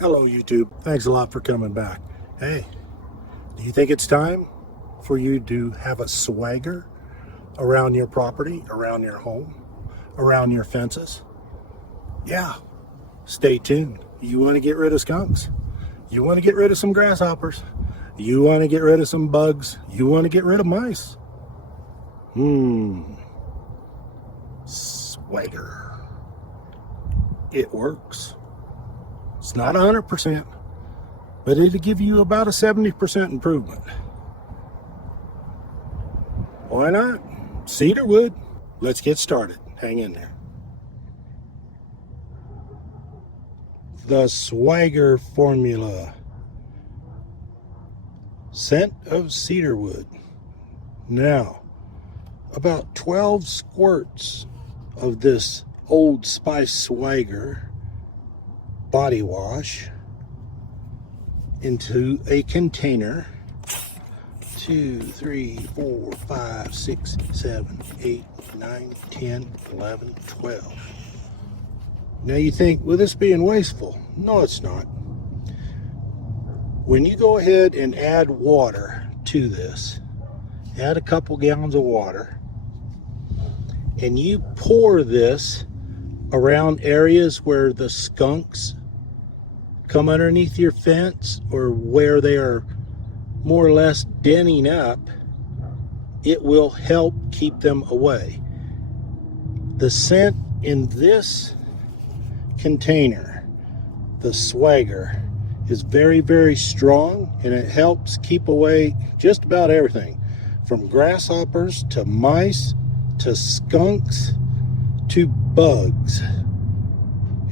Hello YouTube, thanks a lot for coming back. Hey, do you think it's time for you to have a swagger around your property, around your home, around your fences? Yeah, stay tuned. You want to get rid of skunks, you want to get rid of some grasshoppers, you want to get rid of some bugs, you want to get rid of mice. Swagger. It works. It's not 100%, but it'll give you about a 70% improvement. Why not? Cedar wood. Let's get started. Hang in there. The Swagger formula. Scent of cedar wood. Now, about 12 squirts of this Old Spice Swagger body wash into a container. 2, 3, 4, 5, 6, 7, 8, 9, 10, 11, 12. Now you think, well, this being wasteful. No, it's not. When you go ahead and add water to this, add a couple gallons of water, and you pour this around areas where the skunks come underneath your fence or where they are more or less denning up, it will help keep them away. The scent in this container, the Swagger, is very, very strong, and it helps keep away just about everything from grasshoppers to mice to skunks to bugs.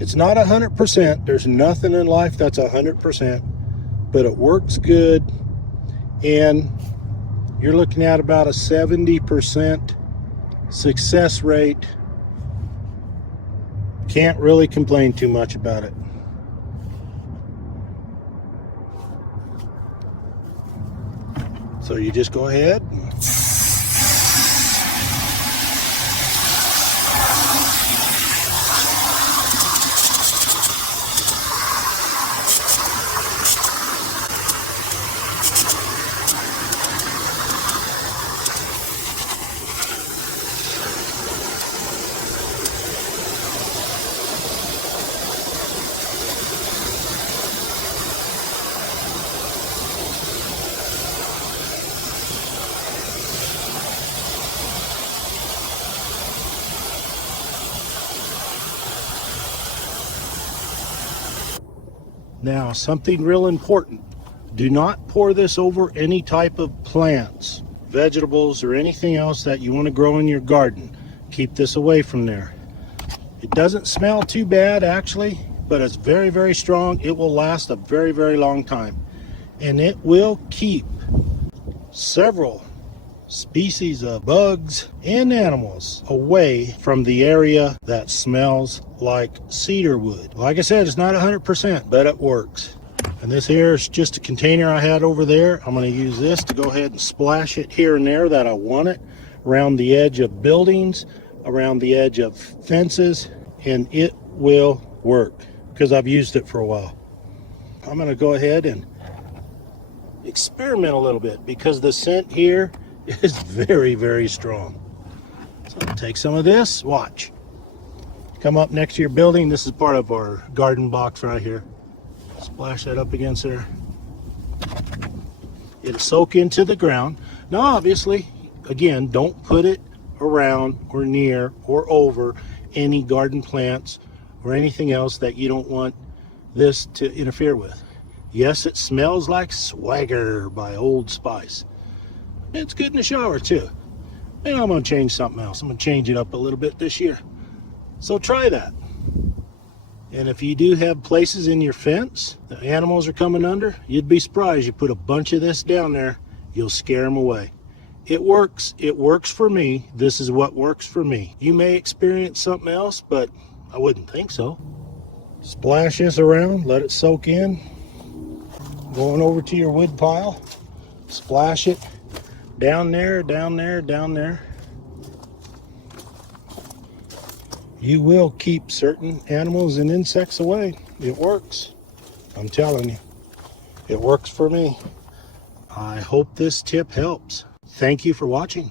It's not 100%. There's nothing in life that's 100%, but it works good, and you're looking at about a 70% success rate. Can't really complain too much about it. So you just go ahead and now, something real important. Do not pour this over any type of plants, vegetables, or anything else that you want to grow in your garden. Keep this away from there. It doesn't smell too bad, actually, but it's very, very strong. It will last a very, very long time. And it will keep several species of bugs and animals away from the area that smells like cedar wood. Like I said, it's not 100%, but it works. And this here is just a container I had over there. I'm going to use this to go ahead and splash it here and there that I want it, around the edge of buildings, around the edge of fences, and it will work because I've used it for a while. I'm going to go ahead and experiment a little bit because the scent here is very, very strong. So take some of this, watch. Come up next to your building. This is part of our garden box right here. Splash that up against there. It'll soak into the ground. Now obviously, again, don't put it around or near or over any garden plants or anything else that you don't want this to interfere with. Yes, it smells like Swagger by Old Spice. It's good in the shower too. And I'm going to change something else. I'm going to change it up a little bit this year. So try that. And if you do have places in your fence the animals are coming under, you'd be surprised. You put a bunch of this down there, you'll scare them away. It works. It works for me. This is what works for me. You may experience something else, but I wouldn't think so. Splash this around, let it soak in. Going over to your wood pile, splash it down there, down there, down there. You will keep certain animals and insects away. It works. I'm telling you, it works for me. I hope this tip helps. Thank you for watching.